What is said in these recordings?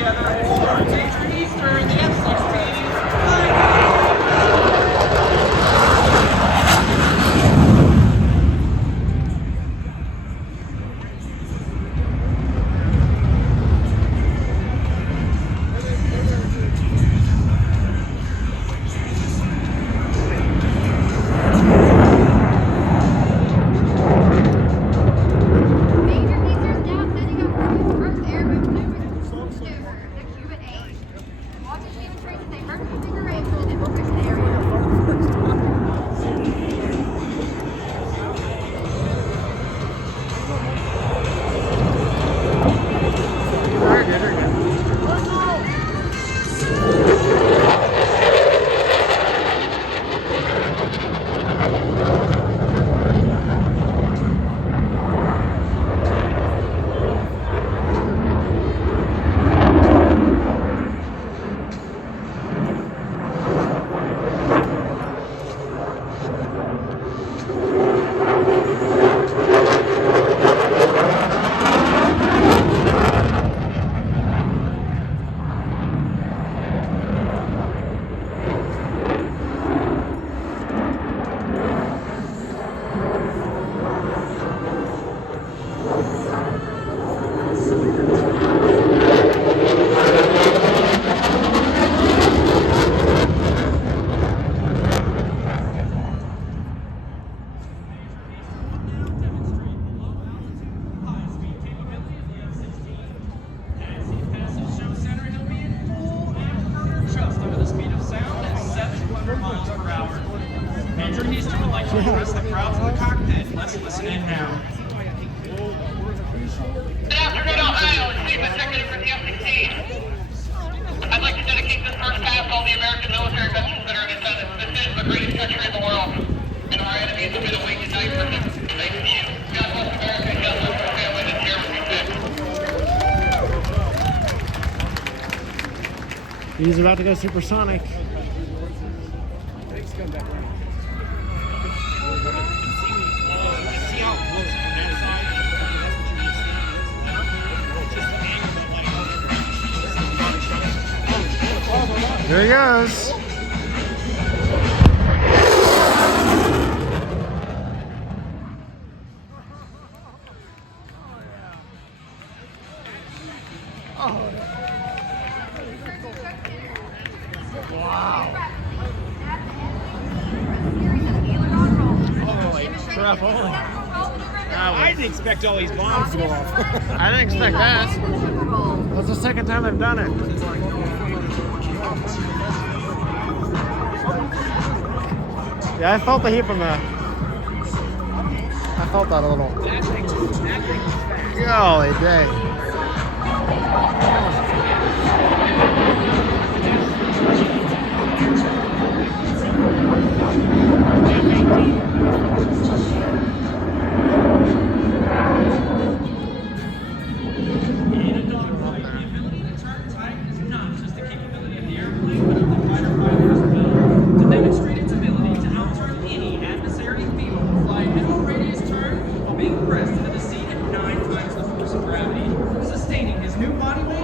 together for Major Eastern, the F-16s. Major Eastern would like to address the crowds in the cockpit. Let's listen in now. Good afternoon, Ohio. It's Steve, executive for the F-16. I'd like to dedicate this first pass to all the American military veterans that are in attendance. This is the greatest country in the world, and our enemies have been awake tonight for them. Thanks to you. God bless America, and God bless our family that's here with you. He's about to go supersonic. There he goes. Crap, I didn't expect all these bombs to go off. I didn't expect that. That's the second time I've done it. Yeah, I felt the heat from that. I felt that a little. Golly day. Sustaining his new body weight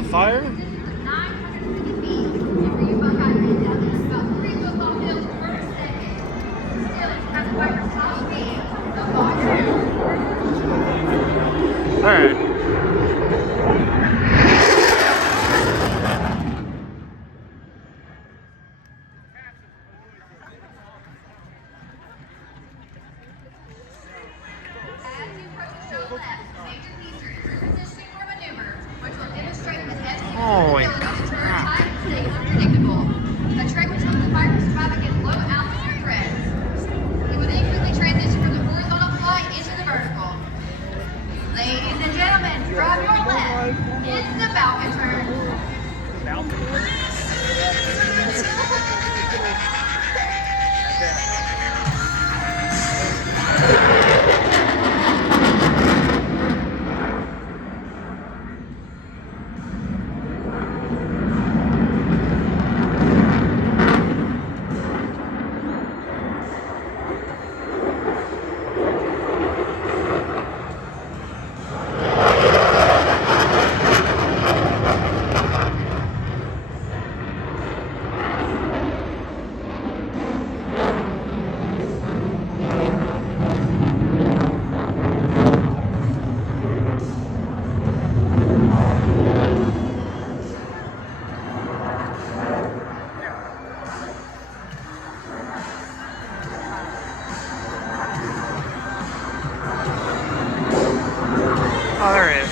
of fire? 950 feet. Whenever you bump out your head down there, it's about 3 football fields per second. Still, it's kind of fighter's top speed. The fire. Alright. As you approach the show left, major features repositioning for maneuver, which will demonstrate his FC's Holy ability to turn tight and stay unpredictable. A trick which helps the fighter survive against low altitude threats. He will then quickly transition from the horizontal flight into the vertical. Ladies and gentlemen, from your left is the Falcon turn. Oh, there it is.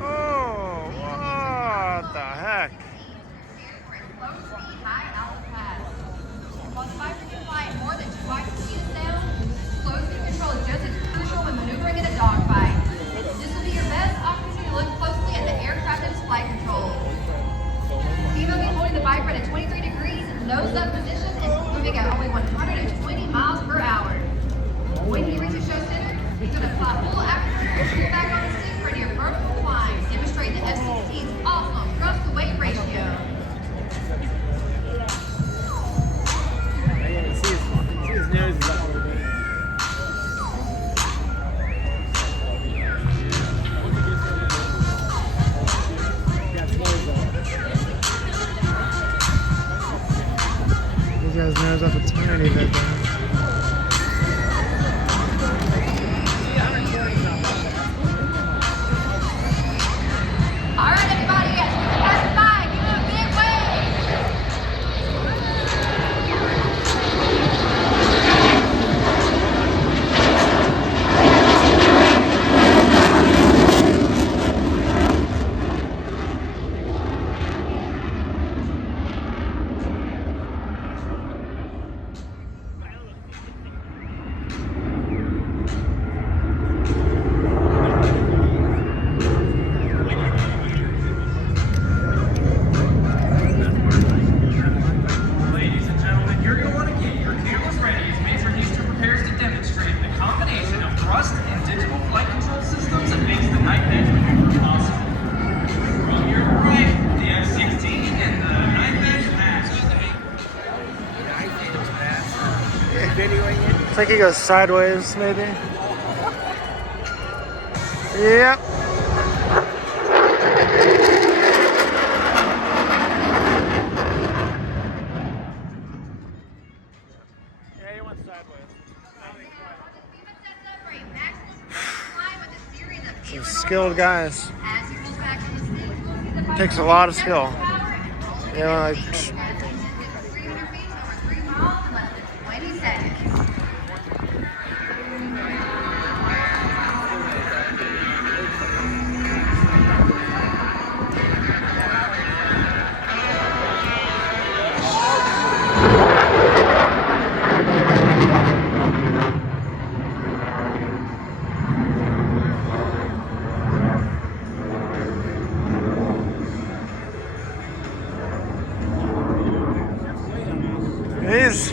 Oh, what the heck? For its low-speed, high-altitude path. While the fighter can fly at more than twice the speed of sound, close-speed control is just as crucial when maneuvering in a dogfight. This will be your best opportunity to look closely at the aircraft and its flight controls. Steve will be holding the Viper at a 23 degrees nose-up position and moving at only 120 miles per hour. When he reaches show center, he's going to fly full aperture and shoot back on the stick for near vertical climb, demonstrating the F-16's awesome thrust-to-weight ratio. See his nose is up a little bit. This guy's nose up a tiny bit there. All right, everybody, yes, we're passing by. Give it a big wave. Ladies and gentlemen, you're going to want to get your cameras ready as Major Easter prepares to demonstrate the combination of thrust and digital flight control systems that makes the night edge maneuver possible. From your right, the F-16 and the night edge pass. It's like he goes sideways, maybe. Yep. Yeah, he went sideways. Steven sets up for a maximum climb with a series of Some aileron skilled guys. As he pulls back from the stick, we'll see the Viper Takes a lot of gain skill. power and roll Yeah, like, As he gets 300 feet to over 3 miles in less than 20 seconds. he's.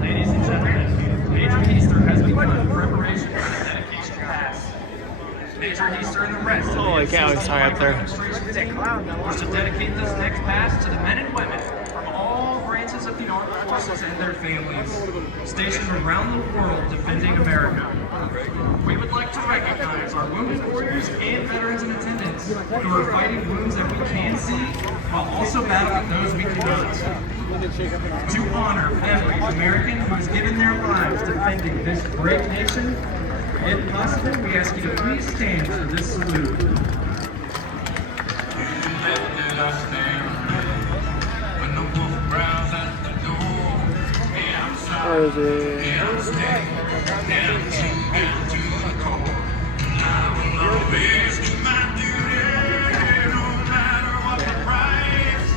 Ladies and gentlemen, Major Easter has begun preparation for the dedication pass. Major Easter and the rest of Holy the cow, he's high up there. demonstration 16 was to dedicate this next pass to the men and women from all branches of the armed forces and their families stationed around the world defending America. We would like to recognize our wounded warriors and veterans in attendance who are fighting wounds that we can see while also battling those we cannot. To honor every American who has given their lives defending this great nation, if possible, we ask you to please stand for this salute. Let us stand when the wolf growls at the door. Yeah, I'm sorry. Yeah, I'm staying down to the core. I will always do my duty, no matter what the price.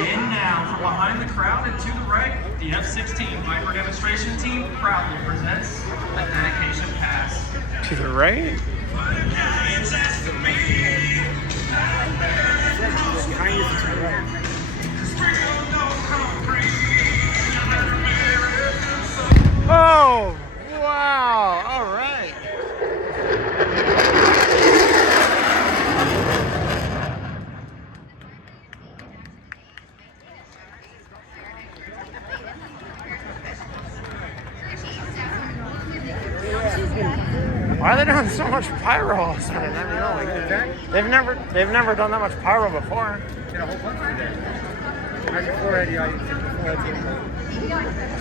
And now, from behind the crowd and to the right, the F-16 Viper demonstration team proudly presents the dedication pass. To the right? What the Giants ask of me. Behind you to the right. Oh, wow. All right. Why are they doing so much pyro all of a sudden? I don't know. Like, they've never done that much pyro before. I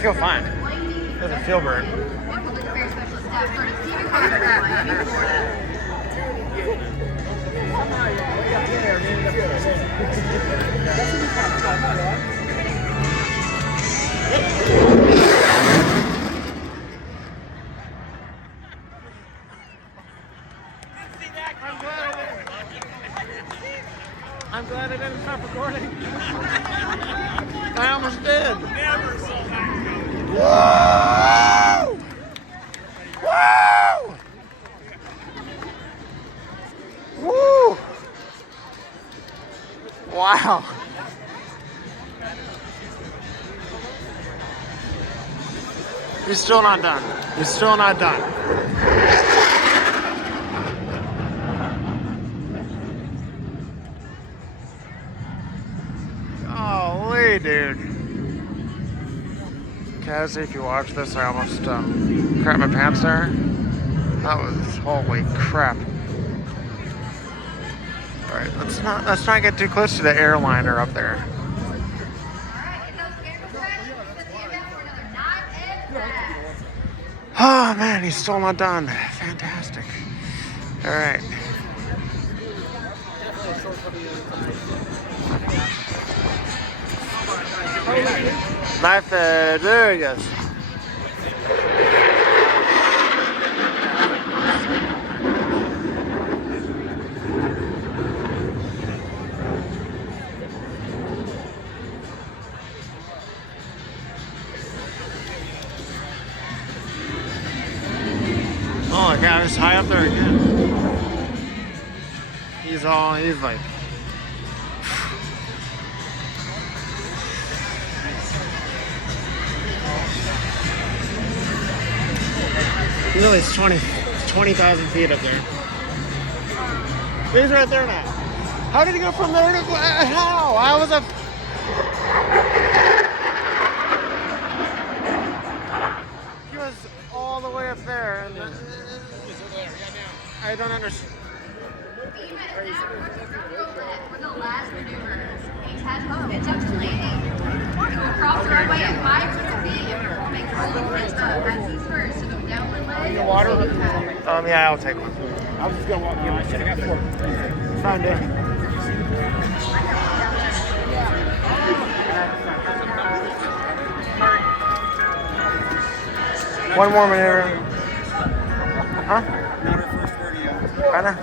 feel fine. It doesn't feel burnt. Public affairs specialist staff started Stephen Carter in Miami, Florida. I'm glad I didn't stop recording. I almost did. Never saw that. Whoa! Woo! Woo! Wow. You're still not done. You're still not done. Golly, dude. Cassie, if you watch this, I almost crap my pants there. That was holy crap. All right, let's not get too close to the airliner up there. Alright, get those cameras ready. Set the inbound for another 9 and pass. Oh man, he's still not done. Fantastic. All right. Life there, yes. Oh, the guy was high up there again. He's like. Really, it's 20,000 feet up there. He's right there now. How did he go from there to how? I was a. He was all the way up there. And I don't understand. Beam it now for roulette for the last maneuver. H-has pitch up to landing. Go across the runway at 5 feet. Make a rolling pitch up as he's first to go downward leg. Water? Yeah, I'll take one. I was just gonna walk. I should have got 4. Fine, dude. One more maneuver. Huh? Not our first rodeo. I know.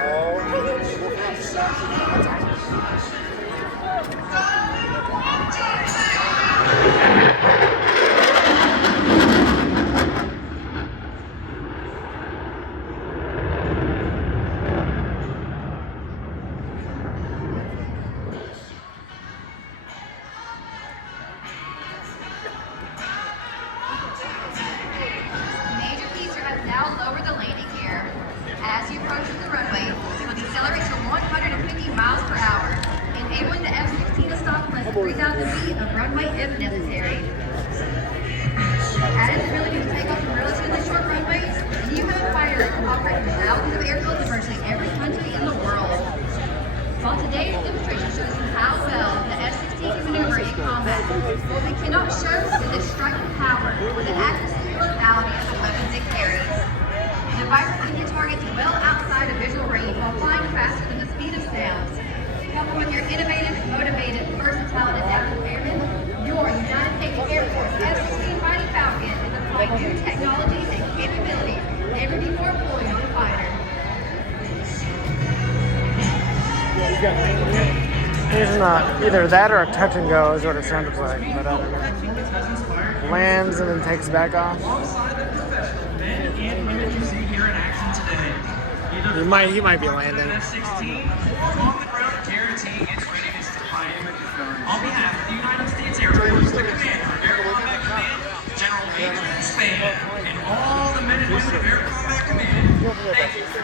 Major Feaster has now lowered the landing gear. As he approaches the runway, he will decelerate to 150 miles per 3,000 feet of runway if necessary. Add its ability to take off from relatively short runways, and you have a fighter that can operate from thousands of airfields in virtually every country in the world. While today's demonstration shows you how well the F-16 can maneuver in combat, what we cannot show is its striking power or the accuracy and lethality of the weapons it carries. The Viper can hit targets well outside of visual range while flying faster than the speed of sound. Coupled with your innovative, motivated, versatile, and adaptable airmen, your United States Air Force F-16 Fighting Falcon is applying new technologies and capabilities never before employed on a fighter. He's not either that or a touch and go is what it sounded like, but I don't know. Lands and then takes back off. Alongside the professional men and women you see here in action today. Either He might be landing. F-16 or on the ground guaranteeing its readiness to fight. On behalf of the United States Air Force, the Commander of Air Combat Command, General Adrian Spain, and all the men and women of Air Combat Command, thank you for